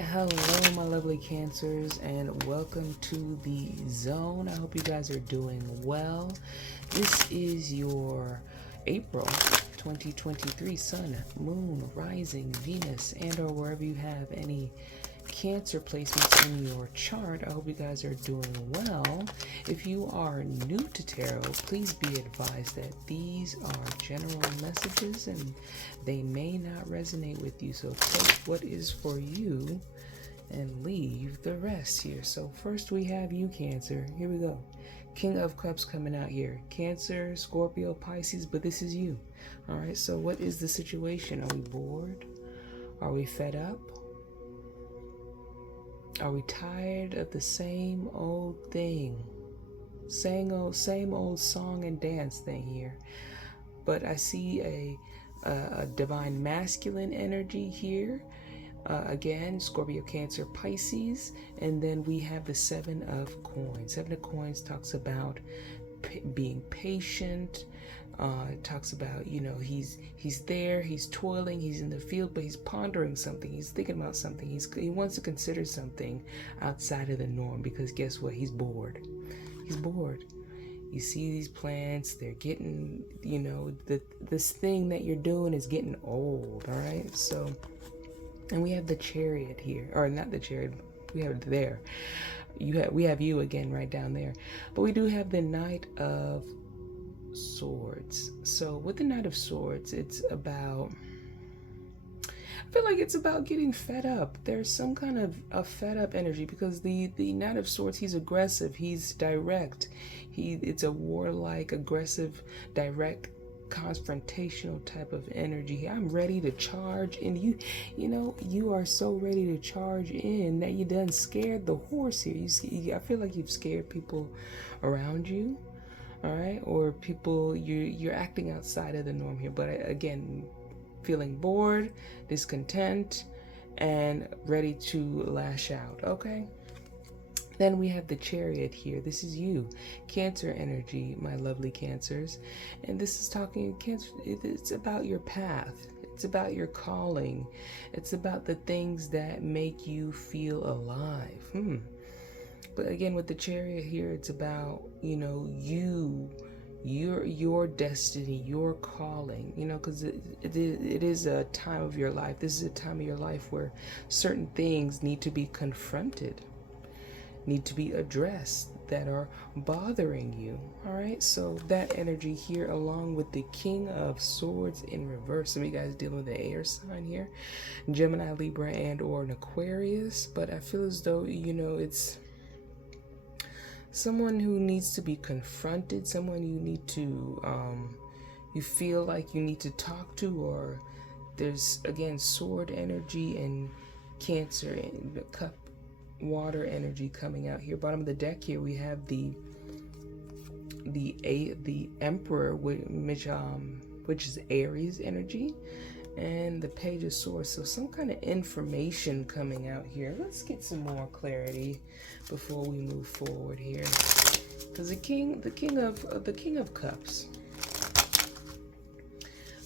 Hello, my lovely Cancers, and welcome to the zone. I hope you guys are doing well. This is your April 2023 Sun, Moon, Rising, Venus, and or wherever you have any Cancer placements in your chart. I hope you guys are doing well. If you are new to tarot, please be advised that these are general messages and they may not resonate with you. So take what is for you and leave the rest here. So first we have you, Cancer. Here we go. King of Cups coming out here. Cancer, Scorpio, Pisces, but this is you. All right, so what is the situation? Are we bored? Are we fed up? Are we tired of the same old thing? Same old song and dance thing here. But I see a divine masculine energy here. Again, Scorpio, Cancer, Pisces. And then we have the Seven of Coins. Seven of Coins talks about being patient. It talks about, he's there, he's toiling, he's in the field, but he's pondering something, he's thinking about something, he wants to consider something outside of the norm, because guess what? He's bored. He's bored. You see these plants, they're getting, this thing that you're doing is getting old, all right? So, and we have the Chariot here, or not the Chariot, we have it there. We have you again right down there. But we do have the Knight of Swords. So with the Knight of Swords, it's about, I feel like it's about getting fed up. There's some kind of a fed up energy, because the Knight of Swords, he's aggressive, he's direct, it's a warlike, aggressive, direct, confrontational type of energy. I'm ready to charge, and you are so ready to charge in that you done scared the horse here. I feel like you've scared people around you. All right, or people, you're acting outside of the norm here, but again, feeling bored, discontent, and ready to lash out. Okay, then we have the Chariot here. This is you, Cancer energy, my lovely Cancers, and this is talking Cancer. It's about your path. It's about your calling. It's about the things that make you feel alive. But again, with the Chariot here, it's about, your destiny, your calling, because it is a time of your life. This is a time of your life where certain things need to be confronted, need to be addressed, that are bothering you. All right, so that energy here, along with the King of Swords in reverse. So you guys dealing with the air sign here, Gemini, Libra, and or an Aquarius. But I feel as though, it's someone who needs to be confronted, someone you need to, you feel like you need to talk to, or there's, again, sword energy and Cancer and the cup, water energy coming out here. Bottom of the deck here, we have the Emperor, which is Aries energy, and the Page of Swords. So some kind of information coming out here. Let's get some more clarity before we move forward here. Because the king of Cups,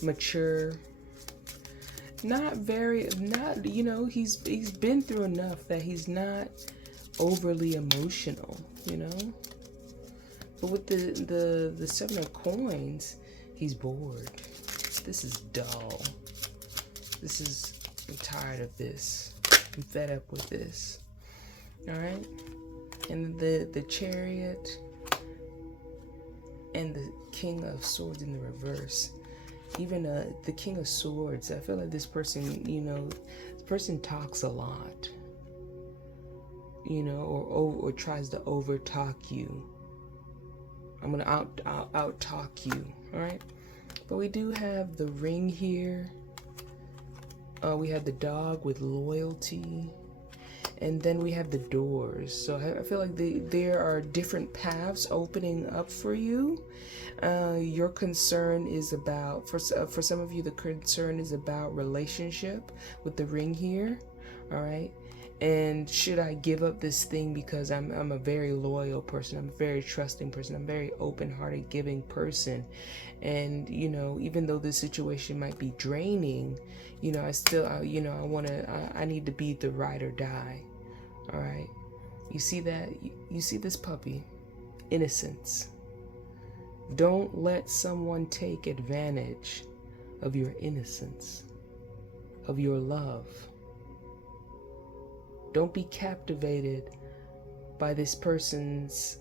mature, he's been through enough that he's not overly emotional, But with the Seven of Coins, he's bored. This is dull. I'm tired of this. I'm fed up with this. All right? And the Chariot and the King of Swords in the reverse. Even the King of Swords, I feel like this person, this person talks a lot, or tries to over talk you. I'm gonna out talk you. All right? But we do have the Ring here. We have the Dog with loyalty, and then we have the Doors. So I feel like there are different paths opening up for you. Your concern is about, for some of you, the concern is about relationship with the Ring here. All right, And should I give up this thing because I'm a very loyal person, I'm a very trusting person, I'm a very open-hearted, giving person, and even though this situation might be draining, I still, I need to be the ride or die. All right, you see that? You see this puppy, innocence. Don't let someone take advantage of your innocence, of your love. Don't be captivated by this person's.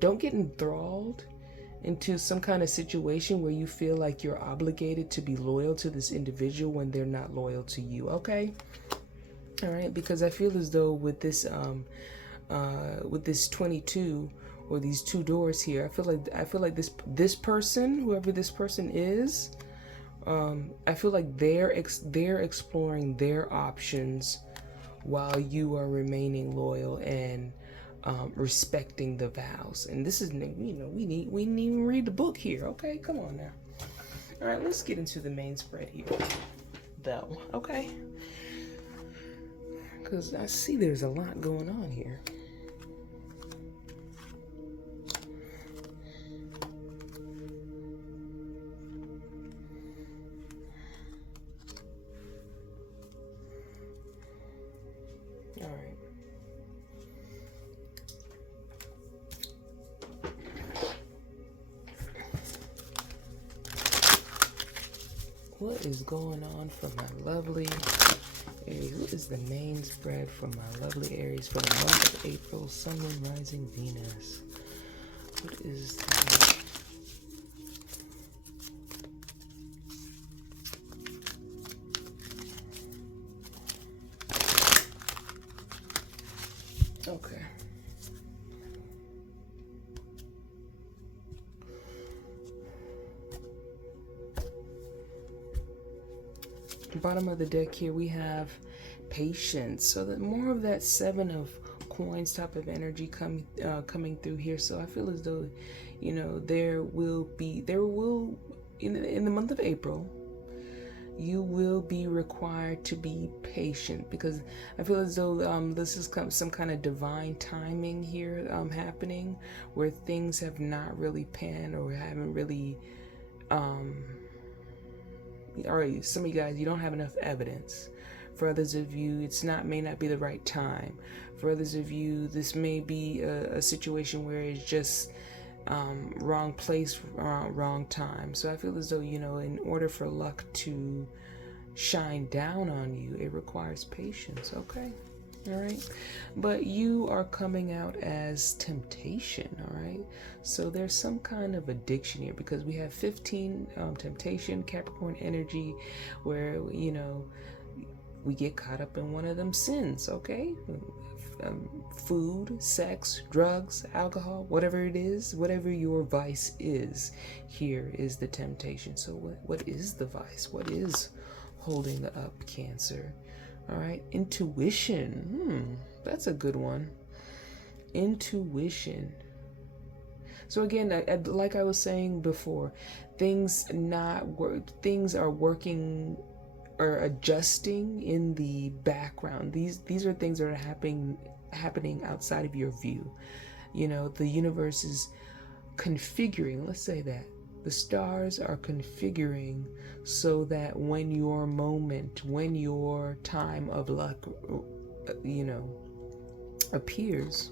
Don't get enthralled into some kind of situation where you feel like you're obligated to be loyal to this individual when they're not loyal to you, okay? All right, because I feel as though with this 22 or these two doors here, I feel like this person, whoever this person is, I feel like they're exploring their options while you are remaining loyal and respecting the vows. And this is, we need to read the book here. Okay, come on now. All right, let's get into the main spread here, though. Okay, because I see there's a lot going on here. What is going on for my lovely Aries? What is the main spread for my lovely Aries for the month of April, Sun, Moon, Rising, Venus? What is the... Okay. Bottom of the deck here we have patience, so that more of that 7 of coins type of energy coming through here. So I feel as though there will in the month of April you will be required to be patient, because I feel as though this is some kind of divine timing here happening, where things have not really panned or haven't really alright, some of you guys, you don't have enough evidence. For others of you, may not be the right time. For others of you, this may be a situation where it's just wrong place, wrong time. So I feel as though, in order for luck to shine down on you, it requires patience, okay? All right, but you are coming out as temptation. All right, so there's some kind of addiction here, because we have 15 temptation, Capricorn energy, where we get caught up in one of them sins. Okay, food, sex, drugs, alcohol, whatever it is, whatever your vice is, here is the temptation. So what is the vice? What is holding up Cancer? All right, intuition. That's a good one. Intuition. So again, like I was saying before, things are working or adjusting in the background. These are things that are happening outside of your view. The universe is configuring. Let's say that. The stars are configuring so that when your time of luck, appears,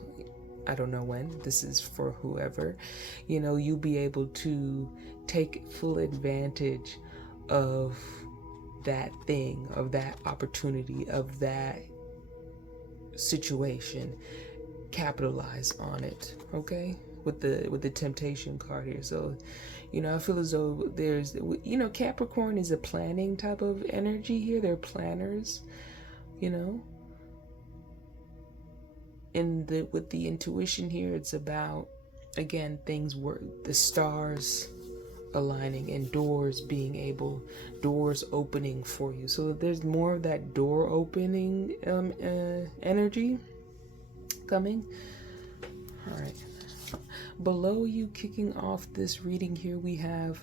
I don't know when, this is for whoever, you'll be able to take full advantage of that thing, of that opportunity, of that situation, capitalize on it, okay? With the temptation card here. So I feel as though there's Capricorn is a planning type of energy here. They're planners, and with the intuition here, it's about, again, things work, the stars aligning and doors opening for you. So there's more of that door opening energy coming. All right. Below you, kicking off this reading here, we have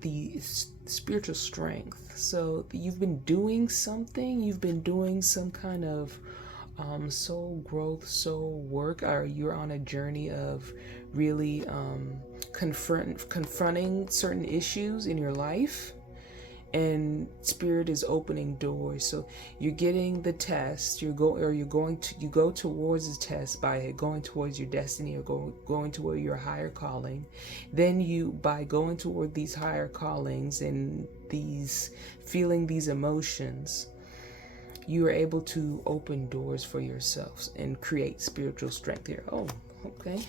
the spiritual strength. So you've been doing something, you've been doing some kind of soul growth, soul work, or you're on a journey of really confronting certain issues in your life, and spirit is opening doors. So you're getting the test, you go towards the test by going towards your destiny, or going toward your higher calling. Then you, by going toward these higher callings and these feeling these emotions, you are able to open doors for yourselves and create spiritual strength here. Oh, okay.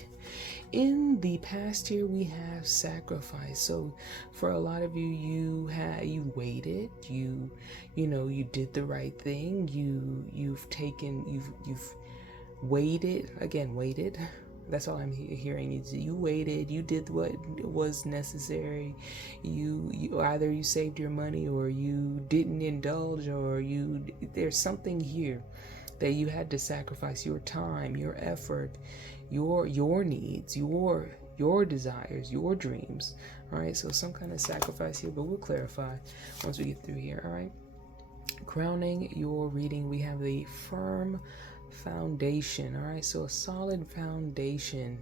In the past here, we have sacrifice. So for a lot of you, you waited, you did the right thing. You've waited. That's all I'm hearing is you waited, you did what was necessary. You either you saved your money, or you didn't indulge, or there's something here that you had to sacrifice your time, your effort, your needs, your desires, your dreams. All right, so some kind of sacrifice here, but we'll clarify once we get through here. All right, crowning your reading, we have the firm foundation. All right, so a solid foundation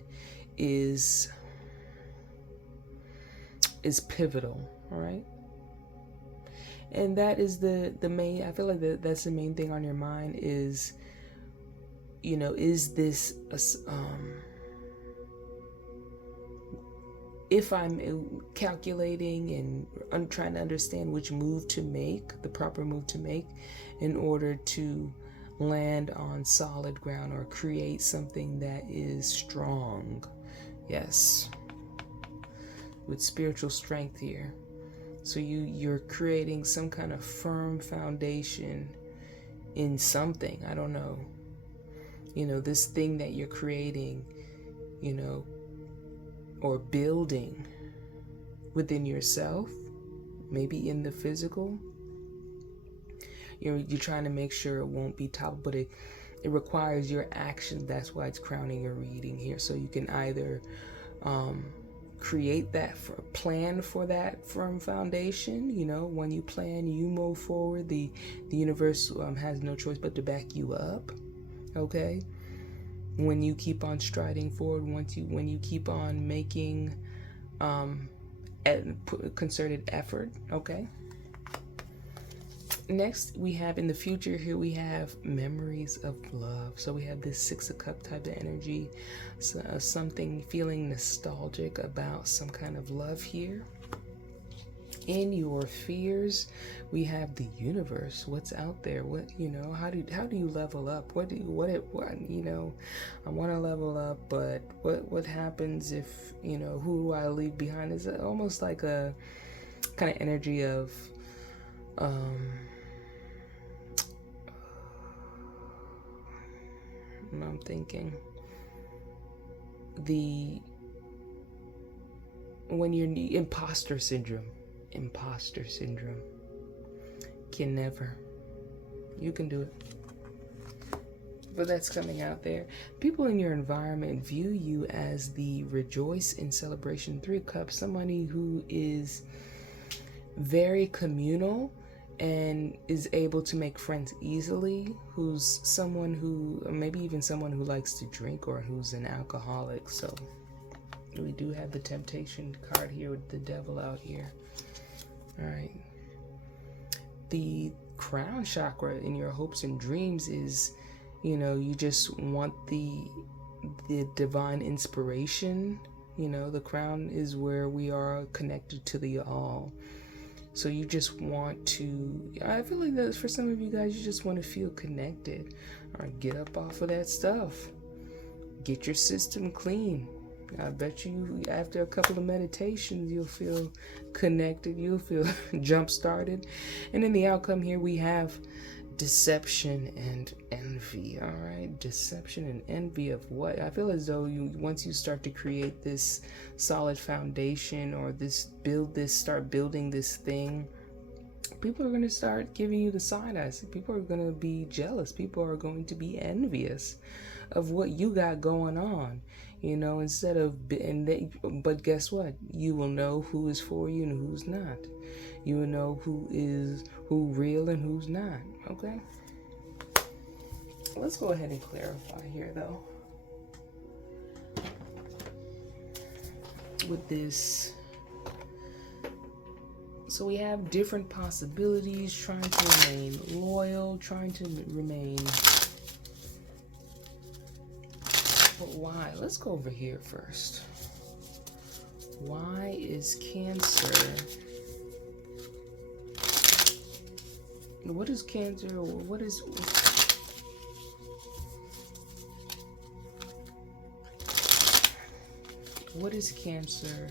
is pivotal. All right, and that is the main, I feel like that's the main thing on your mind is, is this if I'm calculating and I'm trying to understand which move to make, the proper move to make in order to land on solid ground or create something that is strong. Yes, with spiritual strength here. So you're creating some kind of firm foundation in something. I don't know. This thing that you're creating, or building within yourself, maybe in the physical. You're trying to make sure it won't be toppled, but it requires your action. That's why it's crowning your reading here. So you can either create that plan for that firm foundation. When you plan, you move forward. The universe has no choice but to back you up. Okay. When you keep on striding forward, when you keep on making concerted effort. Okay. Next, we have in the future here, we have memories of love. So we have this Six of Cups type of energy, so, something feeling nostalgic about some kind of love here. In your fears, we have the universe. What's out there? What, how do you level up? I want to level up, but what happens if, who do I leave behind? Is almost like a kind of energy of I'm thinking when you're imposter syndrome, can never, you can do it, but that's coming out there. People in your environment view you as the rejoice in celebration. Three of Cups, somebody who is very communal and is able to make friends easily, who's someone who, maybe even someone who likes to drink or who's an alcoholic. So we do have the temptation card here with the devil out here. All right. The crown chakra in your hopes and dreams is, you just want the divine inspiration. The crown is where we are connected to the all. So you just want to, I feel like that for some of you guys, you just want to feel connected. All right, get up off of that stuff. Get your system clean. I bet you after a couple of meditations, you'll feel connected. You'll feel jump-started. And in the outcome here, we have deception and envy. All right, deception and envy of what? I feel as though once you start to create this solid foundation, or start building this thing, people are going to start giving you the side eyes. People are going to be jealous. People are going to be envious of what you got going on. instead of, but guess what? You will know who is for you and who's not. You will know who real and who's not. Okay. Let's go ahead and clarify here, though. With this, so we have different possibilities, trying to remain loyal, trying to remain, but why? Let's go over here first. Why is Cancer, what is Cancer, what is Cancer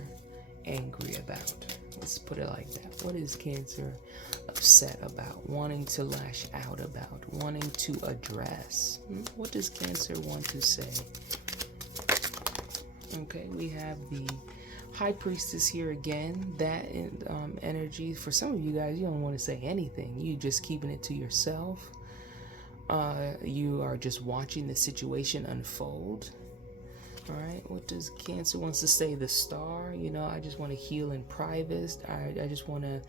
angry about? Let's put it like that. What is Cancer upset about? Wanting to lash out about? Wanting to address? What does Cancer want to say? Okay, we have the High Priestess here again. That energy, for some of you guys, you don't want to say anything. You just keeping it to yourself. You are just watching the situation unfold. All right, what does Cancer wants to say? The Star, I just want to heal in private. I just want to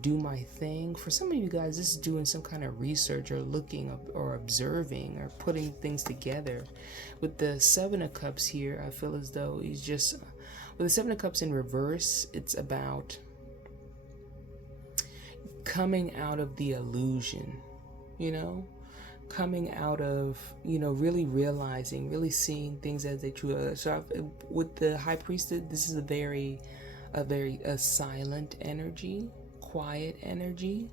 do my thing. For some of you guys, this is doing some kind of research or looking or observing or putting things together. With the Seven of Cups here, I feel as though he's just, with the Seven of Cups in reverse, it's about coming out of the illusion, coming out of, really realizing, really seeing things as they truly are. So with the High Priestess, this is a very silent energy, quiet energy.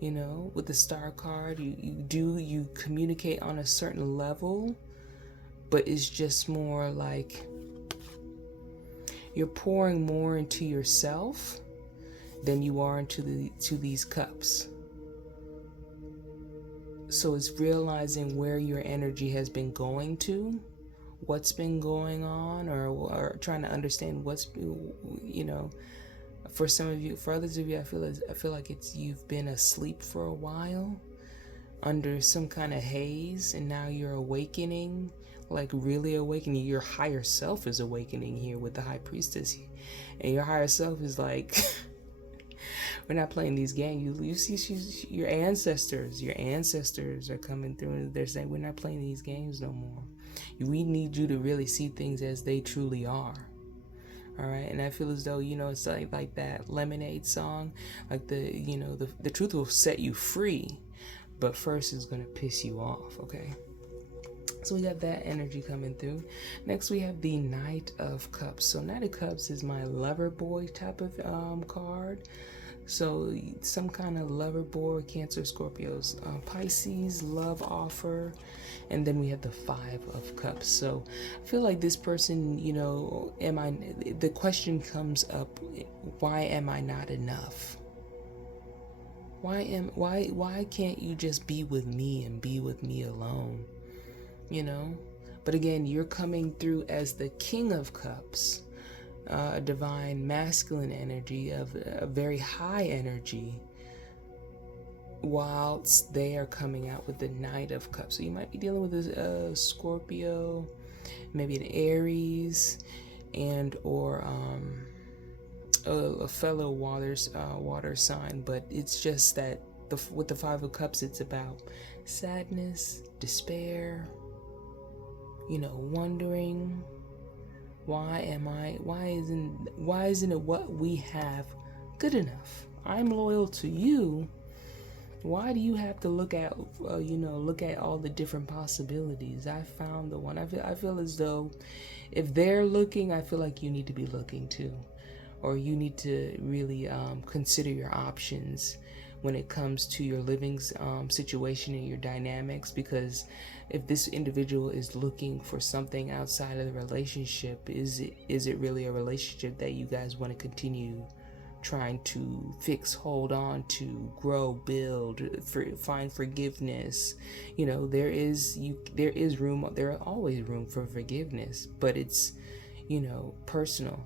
With the Star card, you communicate on a certain level, but it's just more like you're pouring more into yourself than you are into these cups. So it's realizing where your energy has been going to, what's been going on, or trying to understand what's, for some of you, for others of you, I feel like you've been asleep for a while under some kind of haze, and now you're awakening, like really awakening. Your higher self is awakening here with the High Priestess, and your higher self is like, we're not playing these games. You see, your ancestors are coming through, and they're saying, we're not playing these games no more. We need you to really see things as they truly are. All right, and I feel as though, it's like that Lemonade song, like the truth will set you free, but first it's gonna piss you off. Okay. So we got that energy coming through. Next, we have the Knight of Cups. So Knight of Cups is my lover boy type of card. So some kind of lover boy, Cancer, Scorpios, Pisces, love offer. And then we have the Five of Cups. So I feel like this person, the question comes up, why am I not enough? Why can't you just be with me and be with me alone? But again, you're coming through as the King of Cups, a divine masculine energy, of a very high energy, whilst they are coming out with the Knight of Cups. So you might be dealing with a Scorpio, maybe an Aries, and or a fellow water sign. But it's just that with the Five of Cups, it's about sadness, despair, wondering, why isn't it what we have good enough? I'm loyal to you. Why do you have to look at all the different possibilities? I found the one. I feel as though if they're looking, I feel like you need to be looking too, or you need to really consider your options when it comes to your living situation and your dynamics, because if this individual is looking for something outside of the relationship, is it really a relationship that you guys want to continue trying to fix, hold on to, grow, build, find forgiveness? There is always room for forgiveness, but it's personal.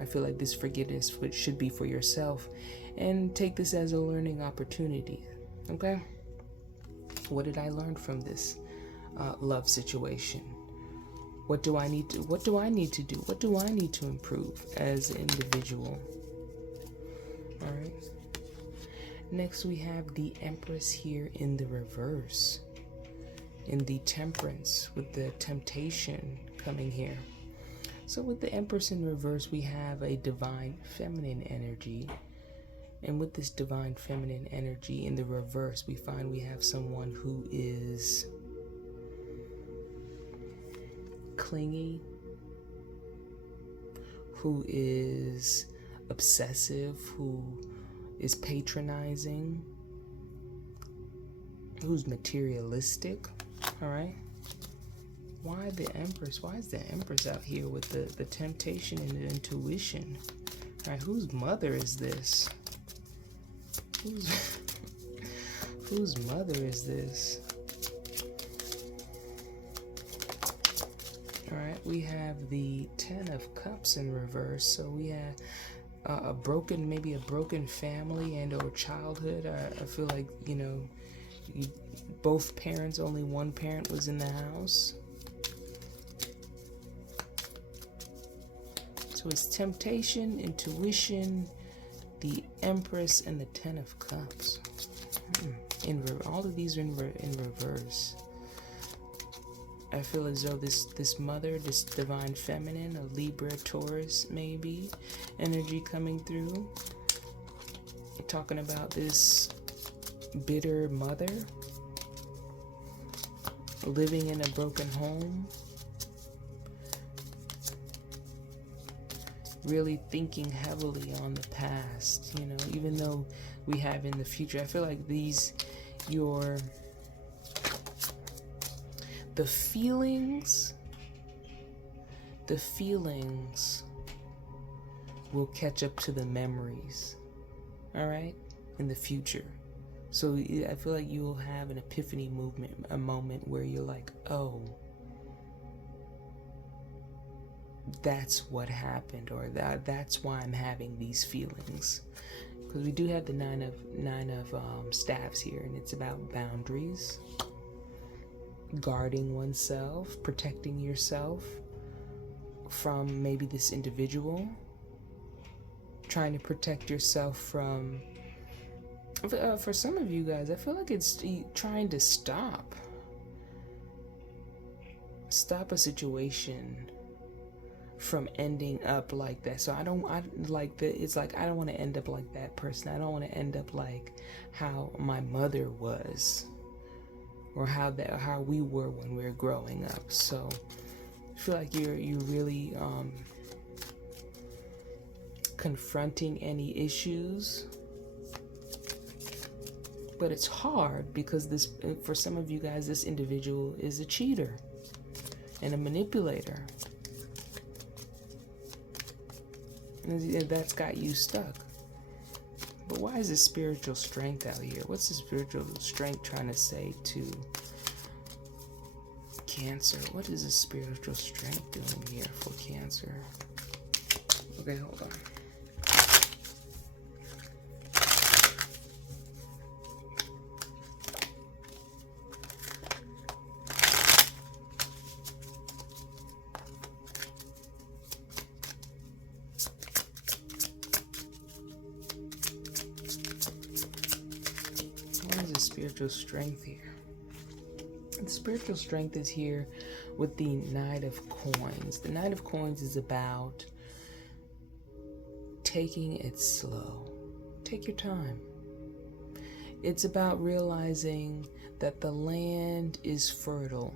I feel like this forgiveness should be for yourself, and take this as a learning opportunity. Okay, what did I learn from this love situation? What do I need to do? What do I need to improve as an individual? All right. Next, we have the Empress here in the reverse, in the Temperance, with the Temptation coming here. So with the Empress in reverse, we have a divine feminine energy. And with this divine feminine energy in the reverse, we find we have someone who is clingy, who is obsessive, who is patronizing, who's materialistic. All right. Why the Empress? Why is the Empress out here with the temptation and the intuition? All right, whose mother is this? Whose mother is this? All right, we have the Ten of Cups in reverse. So we have maybe a broken family and or childhood. I feel like, both parents, only one parent was in the house. So it's temptation, intuition, the Empress, and the Ten of Cups. All of these are in reverse. I feel as though this mother, this divine feminine, a Libra, Taurus, maybe, energy coming through. Talking about this bitter mother living in a broken home. Really thinking heavily on the past, even though we have in the future. I feel like the feelings will catch up to the memories, all right, in the future. So I feel like you will have an epiphany movement, a moment where you're like, oh, that's what happened, or that's why I'm having these feelings. Because we do have the nine of staffs here, and it's about boundaries, guarding oneself, protecting yourself from maybe this individual, trying to protect yourself from, for some of you guys, I feel like it's trying to stop a situation from ending up like that. So I don't want to end up like that person. I don't want to end up like how my mother was, or how we were when we were growing up. So I feel like you're really confronting any issues, but it's hard because for some of you guys, this individual is a cheater and a manipulator. And that's got you stuck. But why is this spiritual strength out here? What's the spiritual strength trying to say to Cancer? What is the spiritual strength doing here for Cancer? Okay, hold on. Spiritual strength here. The spiritual strength is here with the Knight of Coins. The Knight of Coins is about taking it slow. Take your time. It's about realizing that the land is fertile.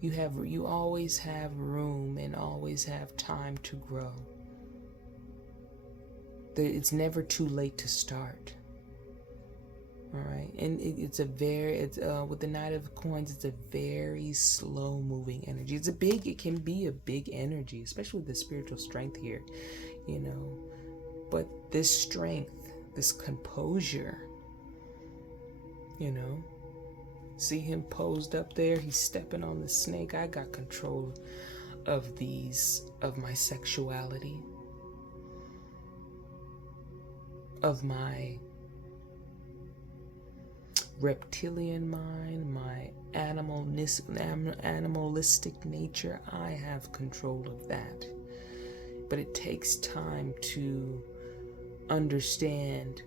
You always have room and always have time to grow. It's never too late to start. All right, and it's with the Knight of Coins, it's a very slow moving energy. It can be a big energy, especially with the spiritual strength here, but this strength, this composure, see him posed up there, he's stepping on the snake. I got control of my sexuality, of my reptilian mind, my animalistic nature, I have control of that. But it takes time to understand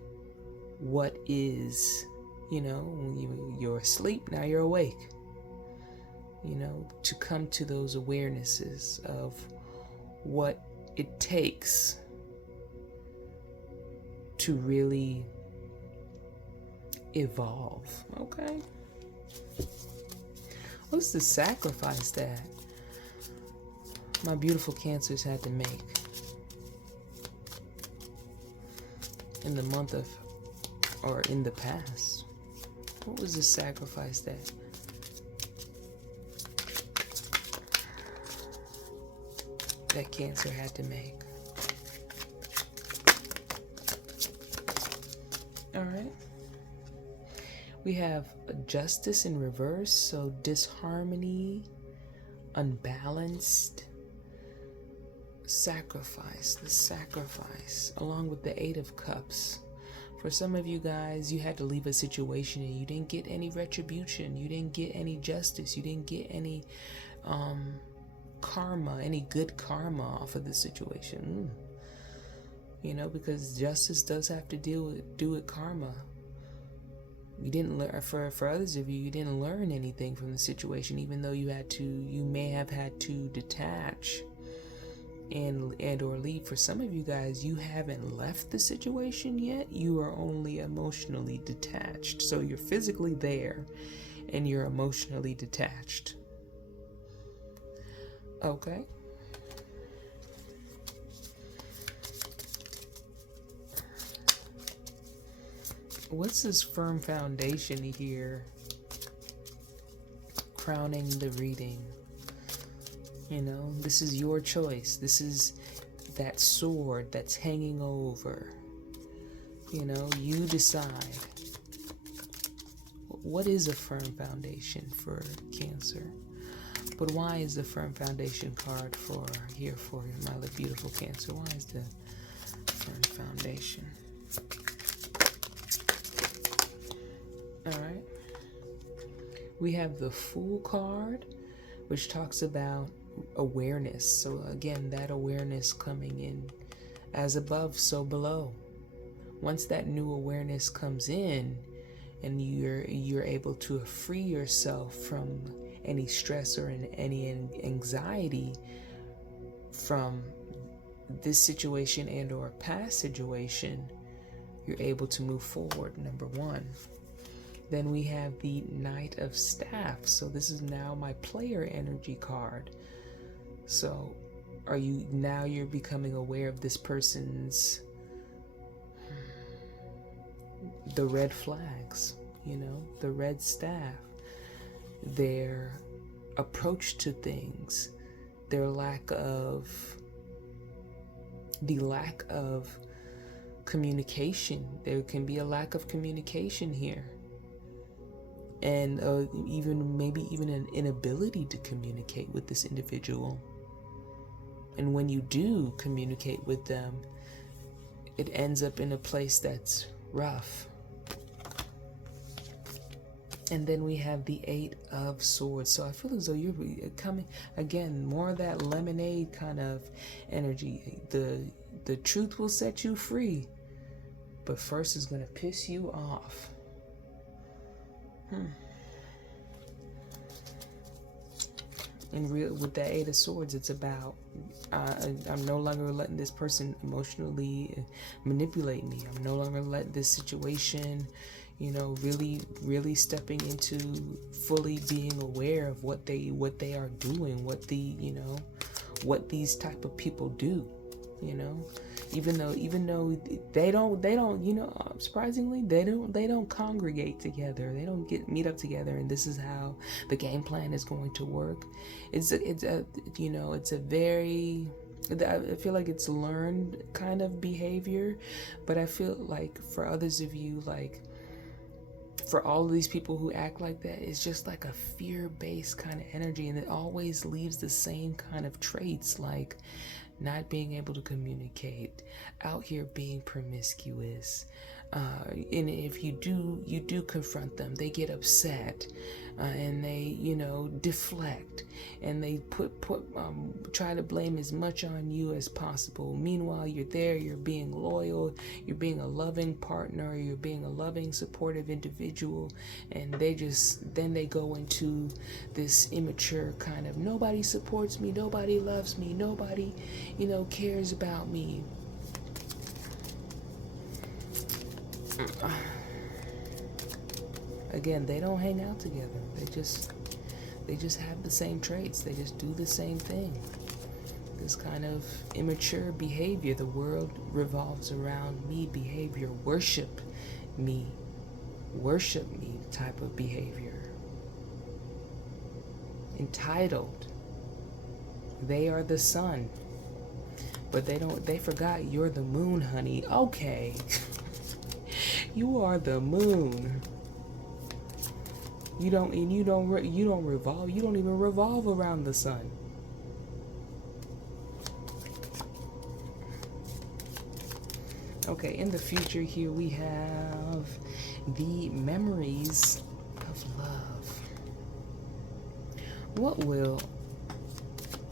what is, when you're asleep, now you're awake. To come to those awarenesses of what it takes to really evolve. Okay. What's the sacrifice that my beautiful Cancers had to make in the month of, or in the past? What was the sacrifice that Cancer had to make? All right. We have justice in reverse, so disharmony, unbalanced, sacrifice, the sacrifice, along with the Eight of Cups. For some of you guys, you had to leave a situation and you didn't get any retribution, you didn't get any justice, you didn't get any karma, any good karma off of the situation. Because justice does have to do with karma. You didn't learn, for others of you, you didn't learn anything from the situation, even though you may have had to detach and or leave. For some of you guys, you haven't left the situation yet. You are only emotionally detached. So you're physically there and you're emotionally detached. Okay. What's this firm foundation here crowning the reading? This is your choice. This is that sword that's hanging over. You decide. What is a firm foundation for Cancer? But why is the firm foundation card here for my beautiful Cancer? Why is the firm foundation? All right. We have the Fool card, which talks about awareness. So again, that awareness coming in, as above, so below. Once that new awareness comes in, and you're able to free yourself from any stress or any anxiety from this situation and or past situation, you're able to move forward. Number one. Then we have the Knight of Staff. So this is now my player energy card. So you're becoming aware of this person's, the red flags, the red staff, their approach to things, the lack of communication. There can be a lack of communication here. And even an inability to communicate with this individual. And when you do communicate with them, it ends up in a place that's rough. And then we have the Eight of Swords. So I feel as though you're coming, again, more of that lemonade kind of energy. The truth will set you free, but first it's going to piss you off. And with that Eight of Swords, it's about I'm no longer letting this person emotionally manipulate me. I'm no longer letting this situation, really stepping into fully being aware of what they are doing, what these type of people do, even though they don't, surprisingly, they don't congregate together. They don't meet up together, and this is how the game plan is going to work. It's a very, I feel like it's learned kind of behavior, but I feel like for others of you, like for all of these people who act like that, it's just like a fear-based kind of energy, and it always leaves the same kind of traits, like not being able to communicate, out here being promiscuous, And if you do confront them, they get upset, and they, deflect, and they try to blame as much on you as possible. Meanwhile, you're there, you're being loyal, you're being a loving partner, you're being a loving, supportive individual, and then they go into this immature kind of, nobody supports me, nobody loves me, nobody, cares about me. Again, they don't hang out together. They just have the same traits. They just do the same thing. This kind of immature behavior. The world revolves around me behavior. Worship me type of behavior. Entitled. They are the sun. But they forgot you're the moon, honey. Okay. You are the moon. You don't even revolve around the sun. Okay, in the future here we have the memories of love. What will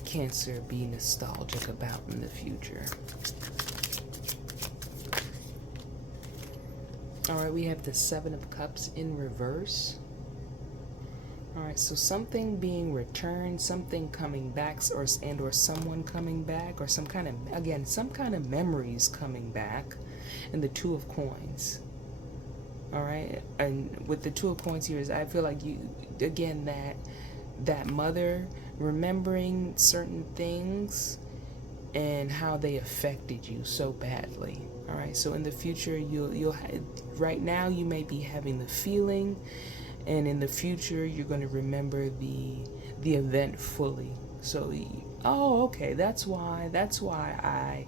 Cancer be nostalgic about in the future? Alright, we have the Seven of Cups in reverse. Alright, so something being returned, something coming back, or someone coming back, or some kind of memories coming back, and the Two of Coins. Alright, and with the Two of Coins here, I feel like that mother remembering certain things and how they affected you so badly. All right, so in the future, right now you may be having the feeling, and in the future you're going to remember the event fully. So, okay, that's why I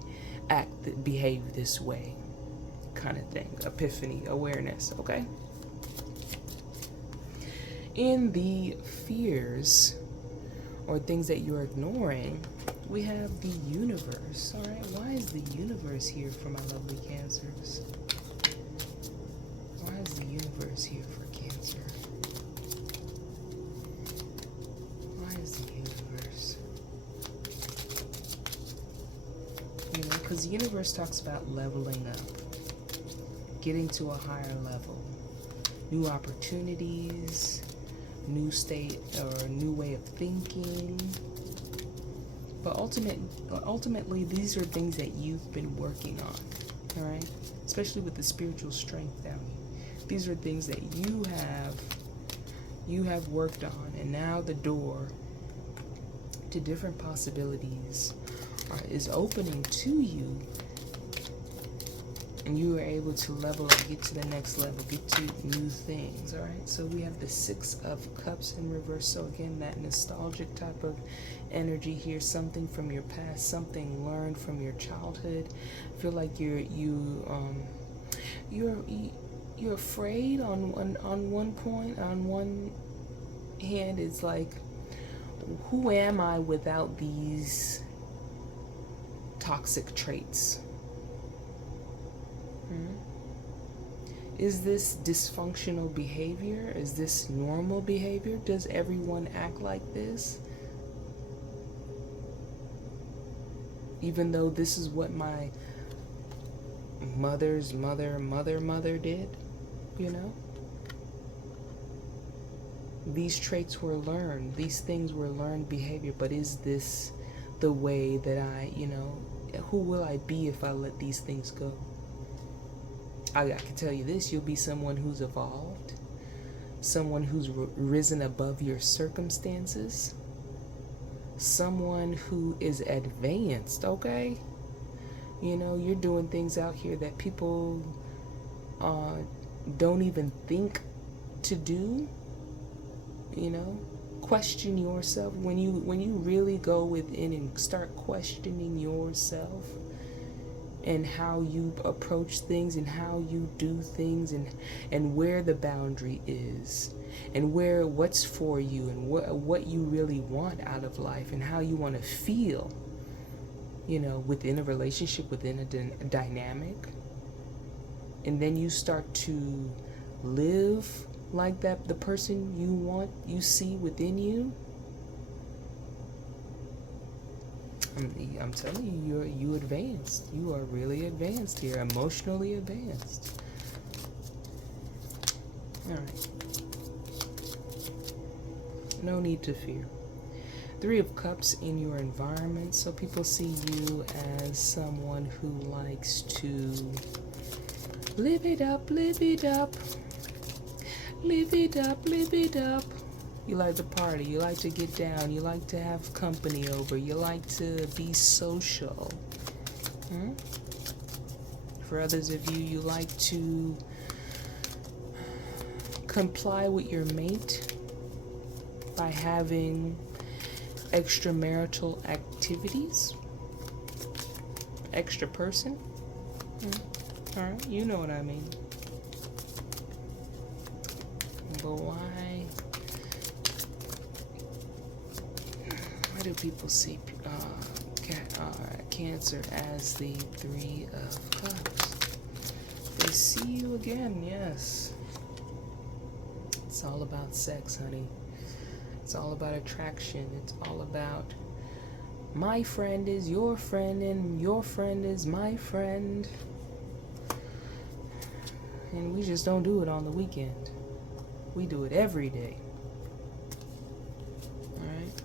behave this way, kind of thing. Epiphany, awareness. Okay. In the fears or things that you're ignoring, we have the universe. All right, why is the universe here for my lovely Cancers? Why is the universe here for Cancer? Why is the universe? Because the universe talks about leveling up, getting to a higher level, new opportunities, new state or new way of thinking. But ultimately, these are things that you've been working on, all right? Especially with the spiritual strength down here. These are things that you have worked on, and now the door to different possibilities is opening to you, and you are able to level up, get to the next level, get to new things. All right, so we have the Six of Cups in reverse. So again, that nostalgic type of energy here, something from your past, something learned from your childhood. I feel like you're afraid on one point. On one hand, it's like, who am I without these toxic traits? Is this dysfunctional behavior? Is this normal behavior? Does everyone act like this? Even though this is what my mother's mother did, These traits were learned. These things were learned behavior. But is this the way that who will I be if I let these things go? I can tell you this, you'll be someone who's evolved, someone who's risen above your circumstances, someone who is advanced, okay? You're doing things out here that people don't even think to do, Question yourself. When you really go within and start questioning yourself, and how you approach things and how you do things, and where the boundary is, and what's for you, and what you really want out of life, and how you want to feel, within a relationship, within a dynamic. and then you start to live like that, the person you see within you, I'm telling you, you advanced. You are really advanced here, emotionally advanced. All right. No need to fear. Three of Cups in your environment. So people see you as someone who likes to live it up, live it up, live it up, live it up. You like to party, you like to get down, you like to have company over, you like to be social. For others of you, you like to comply with your mate by having extramarital activities. Extra person. Alright, you know what I mean. But why do people see Cancer as the Three of Cups? They see you again, yes. It's all about sex, honey. It's all about attraction. It's all about my friend is your friend and your friend is my friend. And we just don't do it on the weekend. We do it every day. Alright?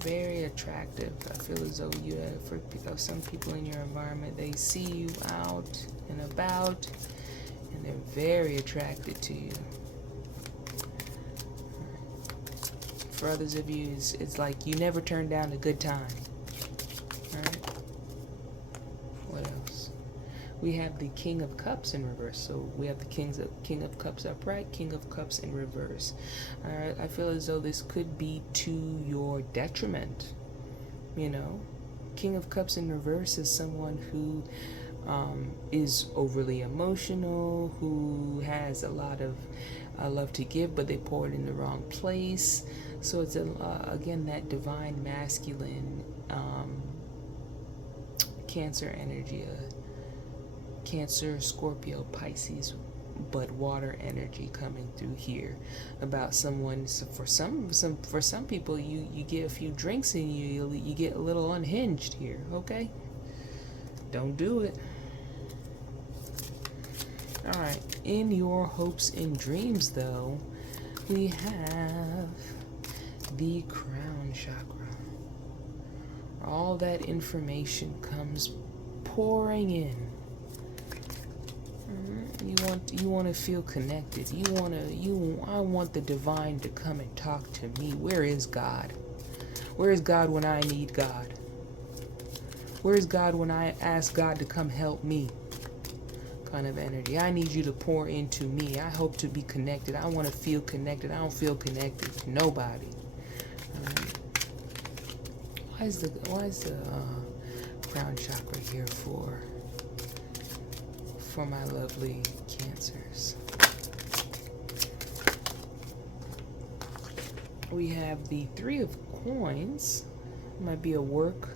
Very attractive. I feel as though for some people in your environment, they see you out and about and they're very attracted to you. For others of you, it's like you never turn down a good time. Alright? What else? We have the King of Cups in reverse. So we have the King of Cups upright, King of Cups in reverse. Alright, I feel as though this could be to your detriment. You know? King of Cups in reverse is someone who is overly emotional, who has a lot of love to give, but they pour it in the wrong place. So it's again that divine masculine Cancer energy, Cancer, Scorpio, Pisces, but water energy coming through here about someone. So for some people, you get a few drinks in you get a little unhinged here. Okay, don't do it. All right, in your hopes and dreams, though, we have the crown chakra. All that information comes pouring in. You want to feel connected. I want the divine to come and talk to me. Where is God? Where is God when I need God? Where is God when I ask God to come help me? Kind of energy. I need you to pour into me. I hope to be connected. I want to feel connected. I don't feel connected to nobody. Why is the crown chakra here for my lovely Cancers? We have the Three of Coins. It might be a work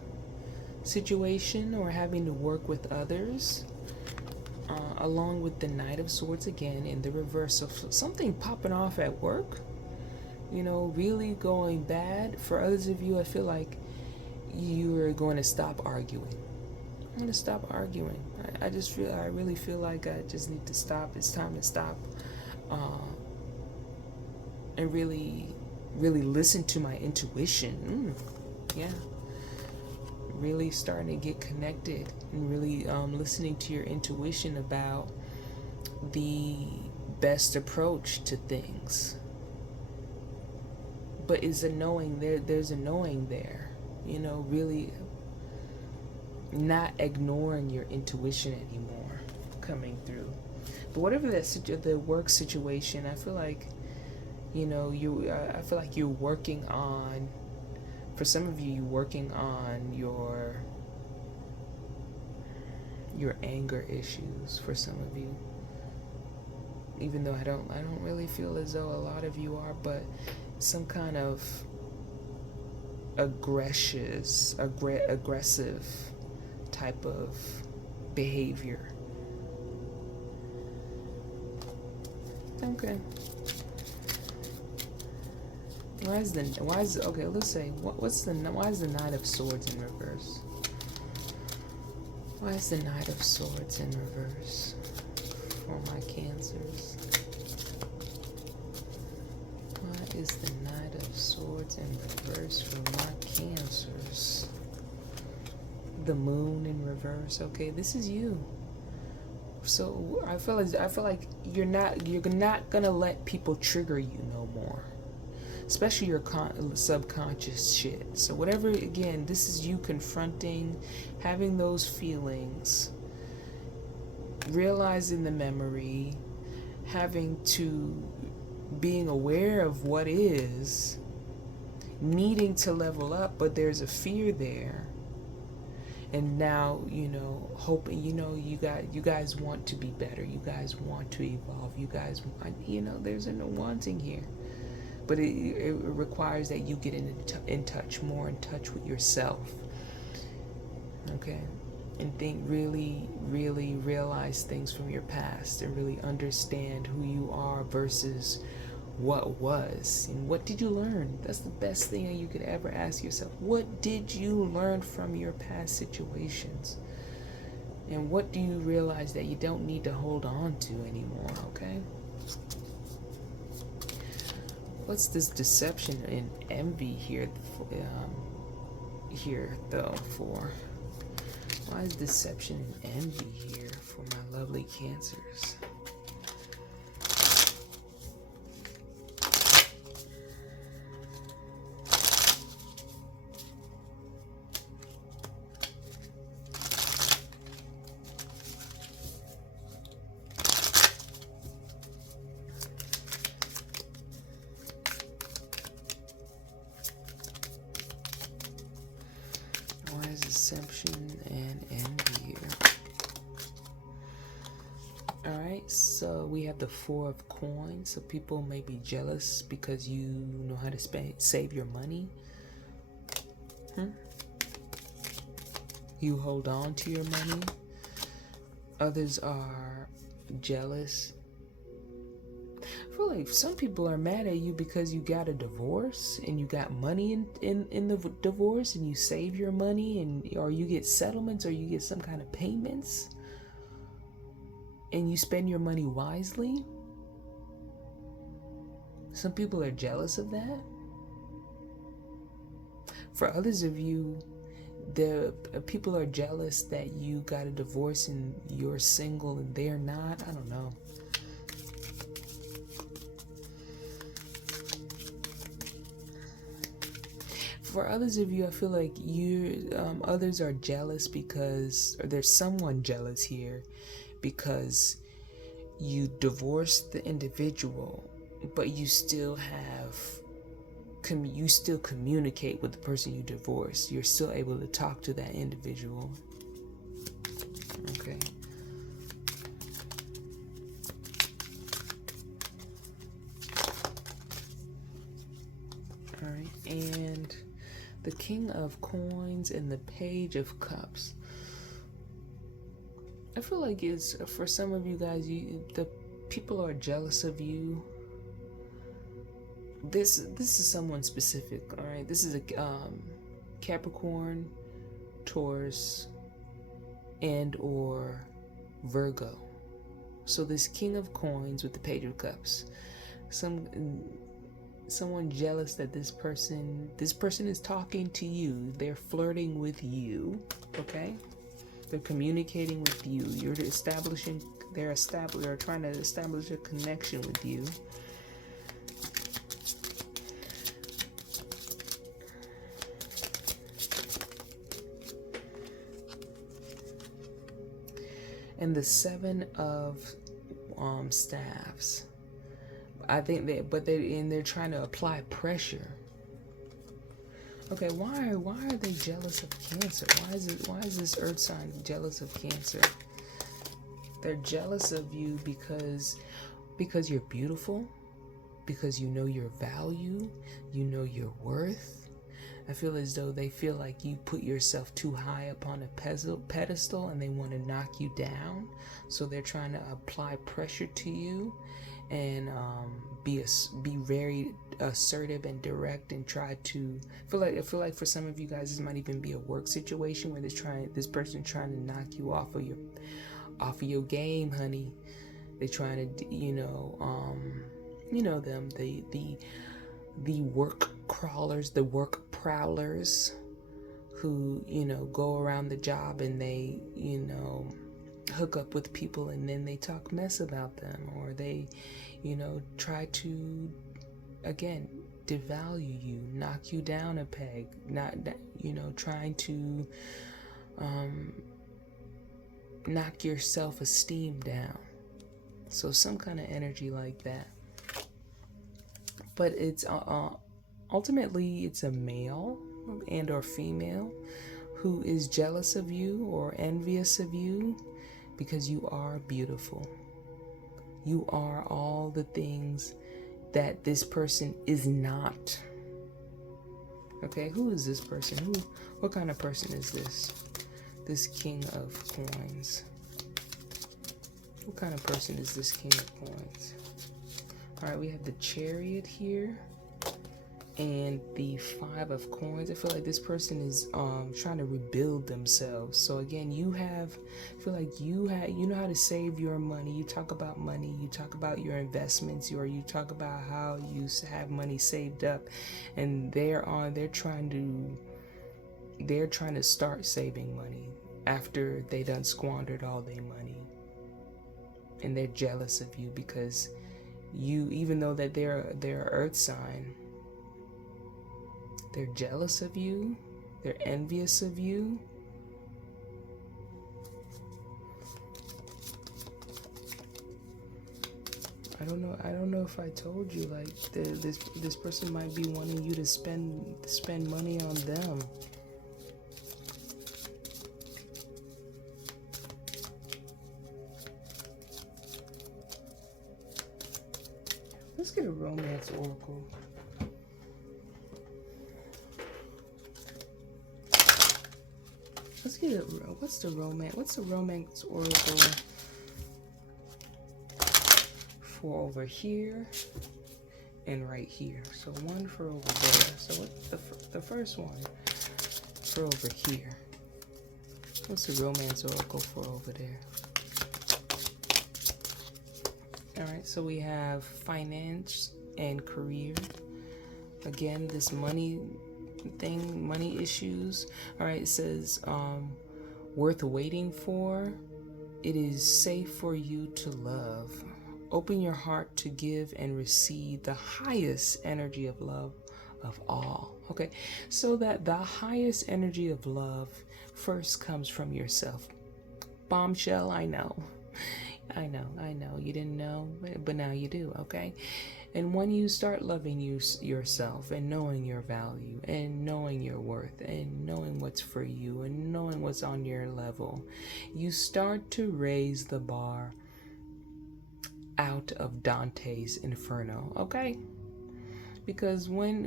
situation or having to work with others. Along with the Knight of Swords again in the reverse. So something popping off at work, really going bad. For others of you, I feel like you're going to stop arguing. I'm going to stop arguing. I really feel like I just need to stop. It's time to stop. And really listen to my intuition. Yeah. Really starting to get connected and really listening to your intuition about the best approach to things. But is a knowing there? There's a knowing there. Really not ignoring your intuition anymore coming through. But whatever the work situation, I feel like I feel like you're working on. For some of you, you're working on your anger issues. For some of you, even though I don't really feel as though a lot of you are, but some kind of aggressive type of behavior. Okay. Why is okay, let's say why is the Knight of Swords in reverse? Why is the Knight of Swords in reverse for my Cancers? Why is the Knight of Swords in reverse for my Cancers? The Moon in reverse. Okay, this is you. So I feel like you're not gonna let people trigger you no more, especially your subconscious shit. So whatever, again, this is you confronting, having those feelings, realizing the memory, being aware of what is, needing to level up, but there's a fear there. And now, hoping, you guys want to be better. You guys want to evolve. You guys want, there's no wanting here. But it requires that you get more in touch with yourself. Okay? And really, really realize things from your past and really understand who you are versus what was. And what did you learn? That's the best thing that you could ever ask yourself. What did you learn from your past situations? And what do you realize that you don't need to hold on to anymore, okay? What's this deception and envy here for? Why is deception and envy here for my lovely Cancers? Deception and envy here. Alright, so we have the Four of Coins. So people may be jealous because you know how to save your money. You hold on to your money. Others are jealous. I feel like some people are mad at you because you got a divorce and you got money in the divorce and you save your money, or you get settlements, or you get some kind of payments and you spend your money wisely. Some people are jealous of that. For others of you, the people are jealous that you got a divorce and you're single and they're not. I don't know. For others of you, I feel like others are jealous because, or there's someone jealous here because you divorced the individual, but you still communicate with the person you divorced. You're still able to talk to that individual. Okay. All right, and the King of Coins and the Page of Cups. I feel like it's, for some of you guys, the people are jealous of you. This is someone specific, all right? This is a Capricorn, Taurus, and or Virgo. So this King of Coins with the Page of Cups. Someone jealous that this person is talking to you. They're flirting with you, okay? They're communicating with you. They're trying to establish a connection with you. And the Seven of Staves. I think they're trying to apply pressure. Okay, why are they jealous of Cancer? Why is this Earth sign jealous of Cancer? They're jealous of you because you're beautiful, because you know your value, you know your worth. I feel as though they feel like you put yourself too high upon a pedestal and they want to knock you down. So they're trying to apply pressure to you and be very assertive and direct, and try to I feel like for some of you guys this might even be a work situation where this person trying to knock you off of your game, honey. They're trying to, you know them, the work crawlers, the work prowlers who, go around the job and they, hook up with people and then they talk mess about them, or they, try to, again, devalue you, knock you down a peg, not, trying to knock your self-esteem down. So some kind of energy like that. But it's ultimately it's a male and or female who is jealous of you or envious of you because you are beautiful. You are all the things that this person is not. Okay, who is this person? What kind of person is this? This King of Coins. What kind of person is this King of Coins? All right, we have the Chariot here and the Five of Coins. I feel like this person is trying to rebuild themselves. So again, I feel like you know how to save your money. You talk about money, you talk about your investments, or you talk about how you have money saved up, and they're trying to start saving money after they done squandered all their money. And they're jealous of you because you, even though that they're earth sign, they're jealous of you, they're envious of you. I don't know if I told you, like, this person might be wanting you to spend money on them. Let's get a romance oracle. Let's get it. What's the romance oracle for over here and right here? So one for over there. So what's the first one for over here? What's the romance oracle for over there? All right, so we have finance and career. Again, this money thing, money issues. All right, it says worth waiting for. It is safe for you to love. Open your heart to give and receive the highest energy of love of all. Okay, so that the highest energy of love first comes from yourself. Bombshell, I know. You didn't know, but now you do, okay? And when you start loving yourself and knowing your value and knowing your worth and knowing what's for you and knowing what's on your level, you start to raise the bar out of Dante's Inferno, okay? Because when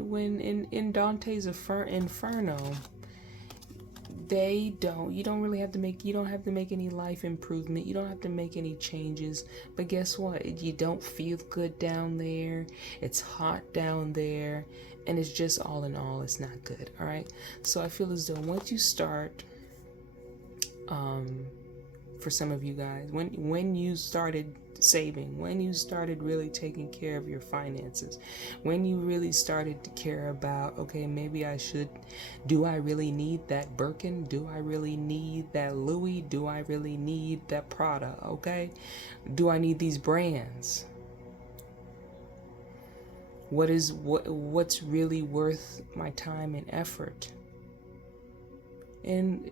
in Dante's Inferno, you don't have to make any life improvement. You don't have to make any changes. But guess what? You don't feel good down there. It's hot down there. And it's just all in all, it's not good. All right. So I feel as though once you start, for some of you guys, when you started saving, when you started really taking care of your finances, when you really started to care about, okay, maybe do I really need that Birkin? Do I really need that Louis? Do I really need that Prada? Okay, do I need these brands? What's really worth my time and effort? And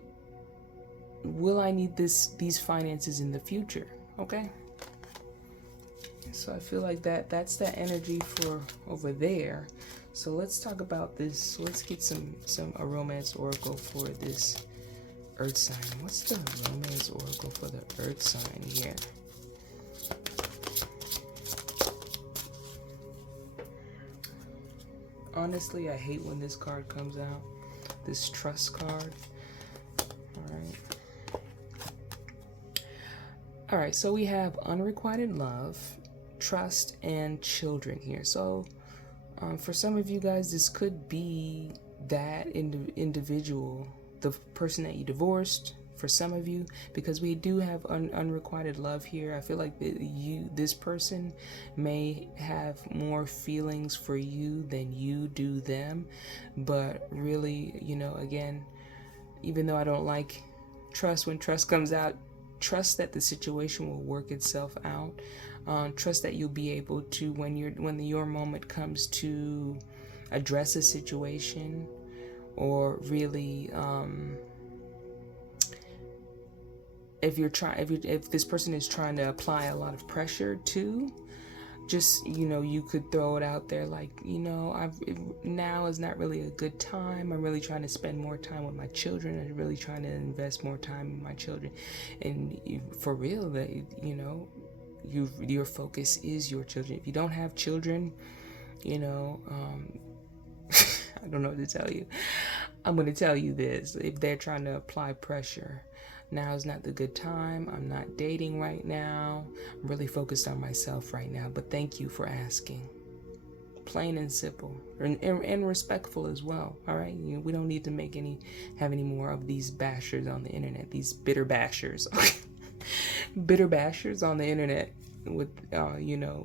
will I need these finances in the future? Okay. So I feel like that's the energy for over there. So let's talk about this. Let's get a romance oracle for this earth sign. What's the romance oracle for the earth sign here? Honestly, I hate when this card comes out this trust card. All right, so we have unrequited love, trust, and children here. So for some of you guys, this could be that individual, the person that you divorced. For some of you, because we do have unrequited love here, I feel like this person may have more feelings for you than you do them. But really, again, even though I don't like trust, when trust comes out, trust that the situation will work itself out. Trust that you'll be able to, when your moment comes to address a situation, or really, if this person is trying to apply a lot of pressure to, just you could throw it out there like, now is not really a good time. I'm really trying to spend more time with my children. I'm really trying to invest more time in my children. And for real, that your focus is your children. If you don't have children, I don't know what to tell you. I'm going to tell you this: if they're trying to apply pressure, now is not the good time. I'm not dating right now. I'm really focused on myself right now. But thank you for asking. Plain and simple, and respectful as well. All right, we don't need to have any more of these bashers on the internet. These bitter bashers, bitter bashers on the internet with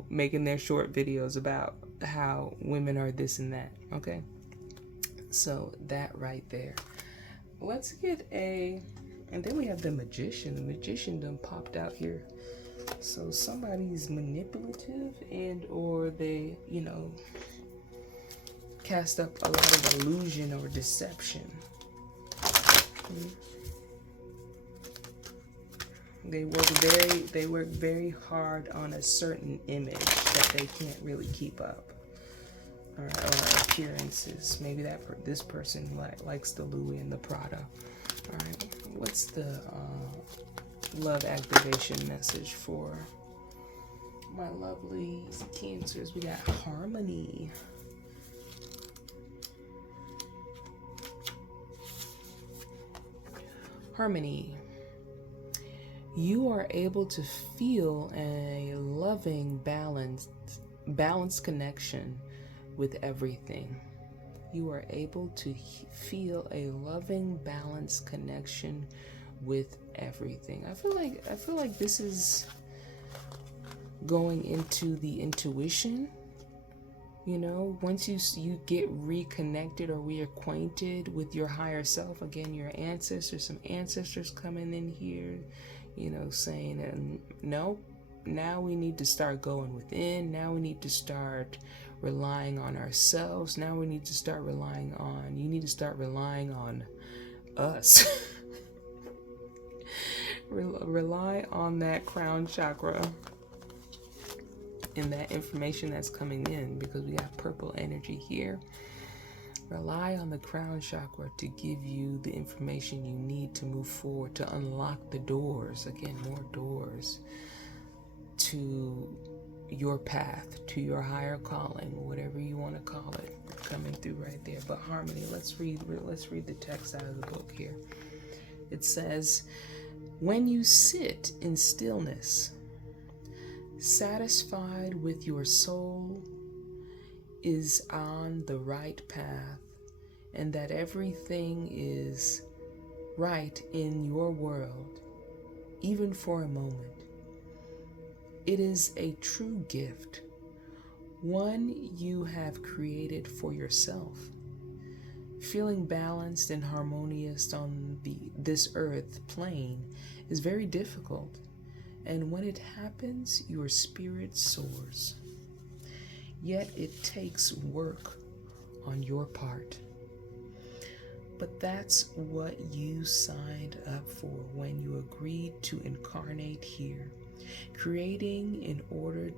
making their short videos about how women are this and that. Okay, so that right there. Let's get and then we have the Magician. The Magician done popped out here. So somebody's manipulative, or they, cast up a lot of illusion or deception. They work very hard on a certain image that they can't really keep up. Or appearances. Maybe this person likes the Louis and the Prada. All right. What's the love activation message for my lovely Cancers? We got harmony. Harmony. You are able to feel a loving, balanced connection with everything. You are able to feel a loving, balanced connection with everything. I feel like this is going into the intuition. Once you get reconnected or reacquainted with your higher self, again, your ancestors, some ancestors coming in here, saying, no, now we need to start going within. Now we need to start relying on ourselves. Now we need to start you need to start relying on us. Rely on that crown chakra and that information that's coming in, because we got purple energy here. Rely on the crown chakra to give you the information you need to move forward, to unlock the doors, again, more doors to your path, to your higher calling, whatever you want to call it, coming through right there. But harmony, let's read the text out of the book here. It says, when you sit in stillness, satisfied with your soul is on the right path, and that everything is right in your world, even for a moment. It is a true gift, one you have created for yourself. Feeling balanced and harmonious on this earth plane is very difficult, and when it happens, your spirit soars. Yet it takes work on your part. But that's what you signed up for when you agreed to incarnate here. Creating in order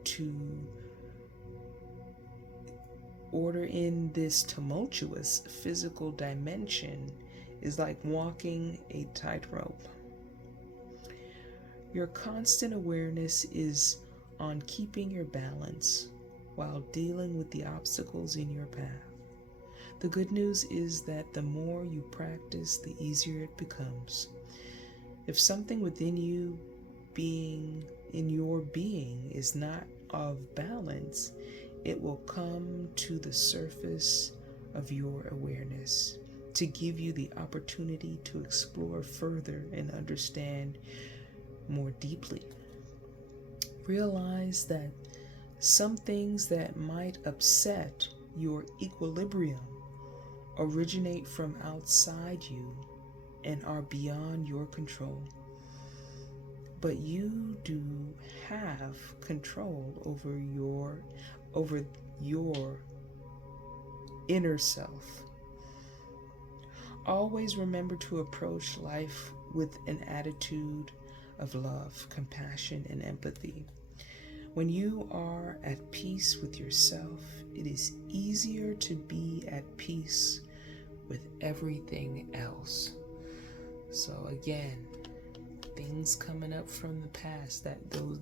in this tumultuous physical dimension is like walking a tightrope. Your constant awareness is on keeping your balance while dealing with the obstacles in your path. The good news is that the more you practice, the easier it becomes. If something within you in your being is not of balance, it will come to the surface of your awareness to give you the opportunity to explore further and understand more deeply. Realize that some things that might upset your equilibrium originate from outside you and are beyond your control. But you do have control over your inner self. Always remember to approach life with an attitude of love, compassion, and empathy. When you are at peace with yourself, it is easier to be at peace with everything else. So again, things coming up from the past,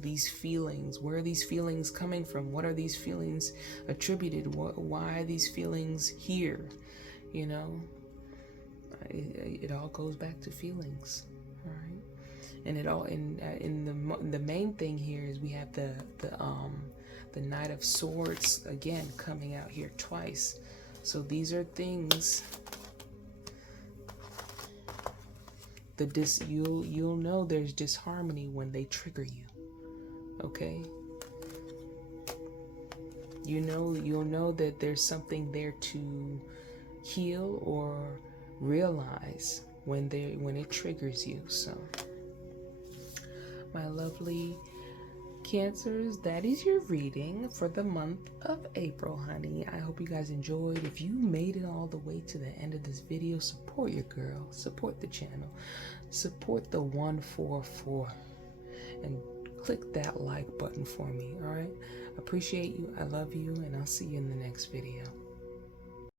these feelings, where are these feelings coming from? What are these feelings attributed? Why are these feelings here? You know, it all goes back to feelings, all right? And it all in the main thing here is we have the Knight of Swords again coming out here twice. So these are things you'll know there's disharmony when they trigger you. Okay? You'll know that there's something there to heal or realize when it triggers you. So my lovely Cancers, that is your reading for the month of April, honey. I hope you guys enjoyed. If you made it all the way to the end of this video, support your girl, support the channel, support the 144, and click that like button for me, all right? Appreciate you, I love you, and I'll see you in the next video.